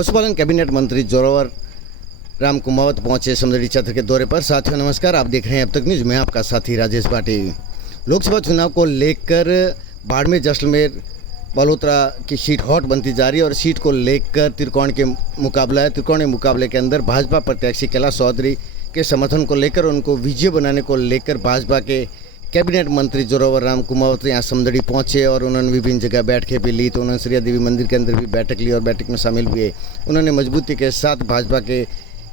पशुपालन कैबिनेट मंत्री जोरावर राम कुमावत पहुंचे समदड़ी क्षेत्र के दौरे पर। साथियों नमस्कार, आप देख रहे हैं अब तक न्यूज़। मैं आपका साथी राजेश भाटी। लोकसभा चुनाव को लेकर बाड़मेर जैसलमेर बलोत्रा की सीट हॉट बनती जा रही है और सीट को लेकर त्रिकोण के मुकाबला है। त्रिकोणीय मुकाबले के अंदर भाजपा प्रत्याशी कैलाश चौधरी के समर्थन को लेकर, उनको विजय बनाने को लेकर भाजपा के कैबिनेट मंत्री जोरावर राम कुमावत यहाँ समदड़ी पहुँचे और उन्होंने विभिन्न जगह बैठकें भी ली। तो उन्होंने श्रिया देवी मंदिर के अंदर भी बैठक ली और बैठक में शामिल हुए। उन्होंने मजबूती के साथ भाजपा के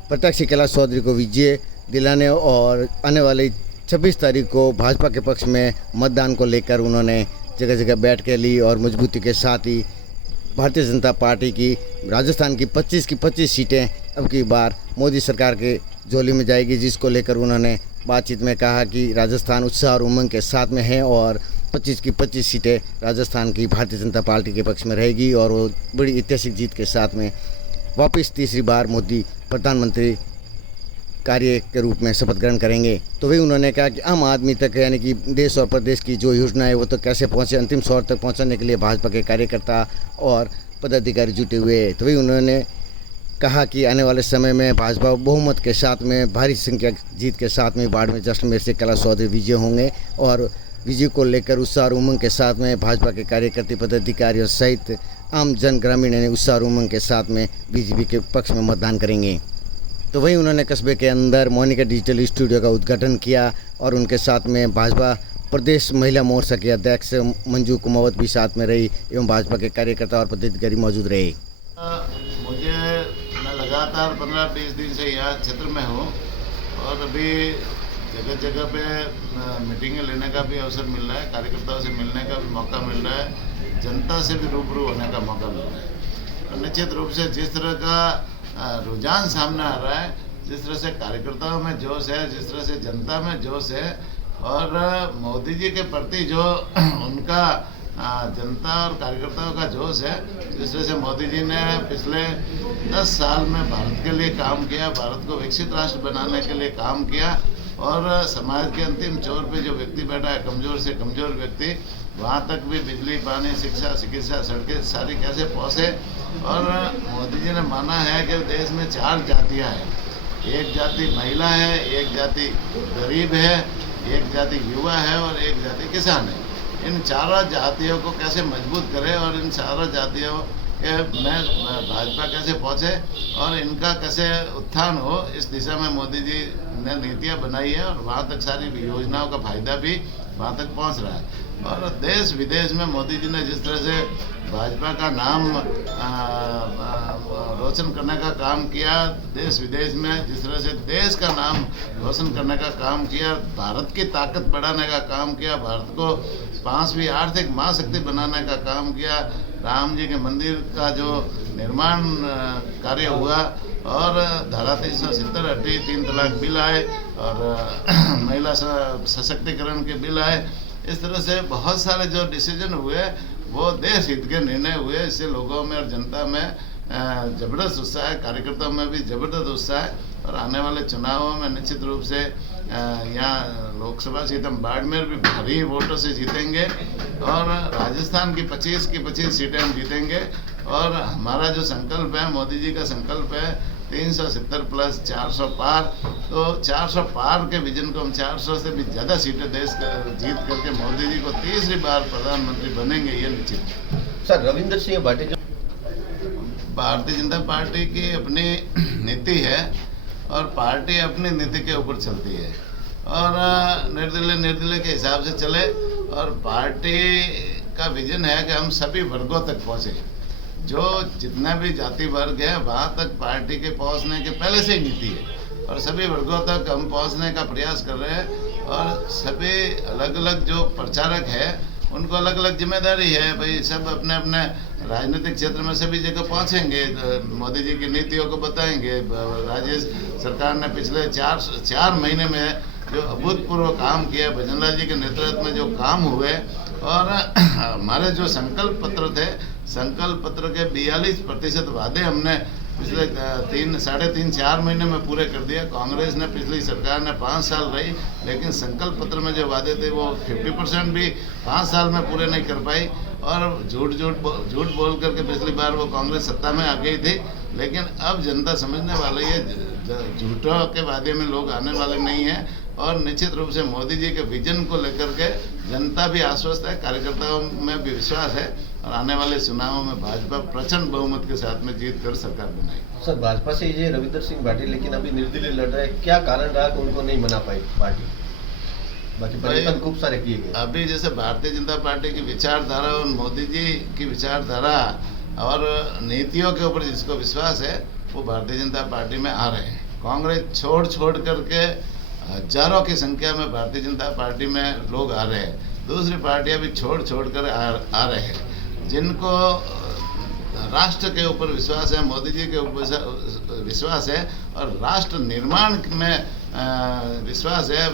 प्रत्याशी कैलाश चौधरी को विजय दिलाने और आने वाली 26 तारीख को भाजपा के पक्ष में मतदान को लेकर उन्होंने जगह जगह बैठकें ली और मजबूती के साथ ही भारतीय जनता पार्टी की राजस्थान की 25 सीटें अब की बार मोदी सरकार के झोली में जाएगी, जिसको लेकर उन्होंने बातचीत में कहा कि राजस्थान उत्साह और उमंग के साथ में है और 25 सीटें राजस्थान की भारतीय जनता पार्टी के पक्ष में रहेगी और वो बड़ी ऐतिहासिक जीत के साथ में वापस तीसरी बार मोदी प्रधानमंत्री कार्य के रूप में शपथ ग्रहण करेंगे। तो वही उन्होंने कहा कि आम आदमी तक यानी कि देश और प्रदेश की जो योजना है वो तो कैसे पहुंचे, अंतिम छोर तक पहुंचाने के लिए भाजपा के कार्यकर्ता और पदाधिकारी जुटे हुए हैं। तो वही उन्होंने कहा कि आने वाले समय में भाजपा बहुमत के साथ में भारी संख्या जीत के साथ में बाड़मेर जैसलमेर से कैलाश चौधरी विजय होंगे और विजय को लेकर उत्साह और उमंग के साथ में भाजपा के कार्यकर्ता पदाधिकारियों सहित आम जन ग्रामीण यानी उत्साह और उमंग के साथ में बीजेपी के पक्ष में मतदान करेंगे। तो वहीं उन्होंने कस्बे के अंदर मोनिका डिजिटल स्टूडियो का उद्घाटन किया और उनके साथ में भाजपा प्रदेश महिला मोर्चा के अध्यक्ष मंजू कुमावत भी साथ में रही एवं भाजपा के कार्यकर्ता और पदाधिकारी मौजूद रहे। मैं लगातार 15-20 दिन से यहाँ क्षेत्र में हूँ और अभी जगह जगह पे मीटिंगें लेने का भी अवसर मिल रहा है, कार्यकर्ताओं से मिलने का भी मौका मिल रहा है, जनता से भी रूबरू होने का मौका मिल रहा है। और निश्चित रूप से जिस तरह का रुझान सामने आ रहा है, जिस तरह से कार्यकर्ताओं में जोश है, जिस तरह से जनता में जोश है और मोदी जी के प्रति जो उनका जनता और कार्यकर्ताओं का जोश है, जिस तरह से मोदी जी ने पिछले 10 साल में भारत के लिए काम किया, भारत को विकसित राष्ट्र बनाने के लिए काम किया और समाज के अंतिम छोर पे जो व्यक्ति बैठा है, कमज़ोर से कमज़ोर व्यक्ति, वहाँ तक भी बिजली, पानी, शिक्षा, चिकित्सा, सड़कें सारी कैसे पहुँचे। और मोदी जी ने माना है कि देश में 4 जातियाँ हैं, एक जाति महिला है, एक जाति गरीब है, एक जाति युवा है और एक जाति किसान है। इन 4 जातियों को कैसे मजबूत करें और इन 4 जातियों के में भाजपा कैसे पहुँचे और इनका कैसे उत्थान हो, इस दिशा में मोदी जी ने नीतियाँ बनाई है और वहाँ तक सारी योजनाओं का फायदा भी वहाँ तक पहुँच रहा है। और देश विदेश में मोदी जी ने जिस तरह से भाजपा का नाम रोशन करने का काम किया, देश विदेश में जिस तरह से देश का नाम रोशन करने का काम किया, भारत की ताकत बढ़ाने का काम किया, भारत को 5वीं आर्थिक महाशक्ति बनाने का काम किया, राम जी के मंदिर का जो निर्माण कार्य हुआ और धारा 370 हटी, 3 तलाक बिल आए और महिला सशक्तिकरण के बिल आए। इस तरह से बहुत सारे जो डिसीजन हुए वो देश हित के निर्णय हुए। इससे लोगों में और जनता में ज़बरदस्त उत्साह है, कार्यकर्ताओं में भी ज़बरदस्त उत्साह है और आने वाले चुनावों में निश्चित रूप से यहाँ लोकसभा सीट हम बाड़मेर भी भारी वोटों से जीतेंगे और राजस्थान की 25 सीटें हम जीतेंगे। और हमारा जो संकल्प है, मोदी जी का संकल्प है 370 प्लस 400 पार, तो 400 पार के विजन को हम 400 से भी ज़्यादा सीटें देश जीत करके मोदी जी को तीसरी बार प्रधानमंत्री बनेंगे, ये निश्चित। सर, रविंद्र सिंह भाटी जो भारतीय जनता पार्टी की अपनी नीति है और पार्टी अपनी नीति के ऊपर चलती है और निर्दलीय के हिसाब से चले और पार्टी का विजन है कि हम सभी वर्गों तक पहुँचे, जो जितना भी जाति वर्ग है वहाँ तक पार्टी के पहुँचने के पहले से ही नीति है और सभी वर्गों तक हम पहुँचने का प्रयास कर रहे हैं और सभी अलग अलग जो प्रचारक है उनको अलग अलग जिम्मेदारी है भाई, सब अपने अपने राजनीतिक क्षेत्र में सभी जगह पहुँचेंगे, मोदी जी की नीतियों को बताएंगे। राज्य सरकार ने पिछले 4 महीने में जो अभूतपूर्व काम किया, भजनलाल जी के नेतृत्व में जो काम हुए और हमारे जो संकल्प पत्र थे, संकल्प पत्र के 42% वादे हमने पिछले 3-4 महीने में पूरे कर दिया। कांग्रेस ने पिछली सरकार ने 5 साल रही, लेकिन संकल्प पत्र में जो वादे थे वो 50% भी 5 साल में पूरे नहीं कर पाई और झूठ बोल करके पिछली बार वो कांग्रेस सत्ता में आ गई थी, लेकिन अब जनता समझने वाली है झूठों के वादे में लोग आने वाले नहीं हैं। और निश्चित रूप से मोदी जी के विजन को लेकर के जनता भी आश्वस्त है, कार्यकर्ताओं में भी विश्वास है और आने वाले चुनावों में भाजपा प्रचंड बहुमत के साथ में जीत कर सरकार बनाएगी। सर, भाजपा से ये रविंदर सिंह भाटी लेकिन अभी निर्दलीय लड़ रहे हैं, क्या कारण रहा कि उनको नहीं मना पाई पार्टी? बाकी प्रयत्न खूब सारे किए गए। अभी जैसे भारतीय जनता पार्टी की विचारधारा और मोदी जी की विचारधारा और नीतियों के ऊपर जिसको विश्वास है वो भारतीय जनता पार्टी में आ रहे हैं। कांग्रेस छोड़ करके हजारों की संख्या में भारतीय जनता पार्टी में लोग आ रहे हैं। दूसरी पार्टियां भी छोड़ कर आ रहे हैं। जिनको राष्ट्र के ऊपर विश्वास है, मोदी जी के ऊपर विश्वास है और राष्ट्र निर्माण में विश्वास है,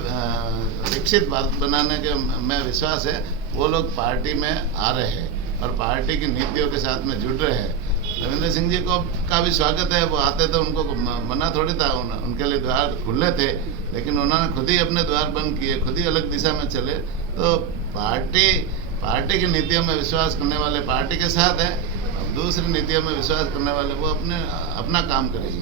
विकसित भारत बनाने के में विश्वास है, वो लोग पार्टी में आ रहे हैं और पार्टी की नीतियों के साथ में जुड़ रहे हैं। रविंद्र सिंह जी का भी स्वागत है, वो आते तो उनको मना थोड़ी था, उनके लिए द्वार खुले थे, लेकिन उन्होंने खुद ही अपने द्वार बंद किए, खुद ही अलग दिशा में चले। तो पार्टी की नीतियों में विश्वास करने वाले पार्टी के साथ है, दूसरी नीतियों में विश्वास करने वाले वो अपना काम करेंगे।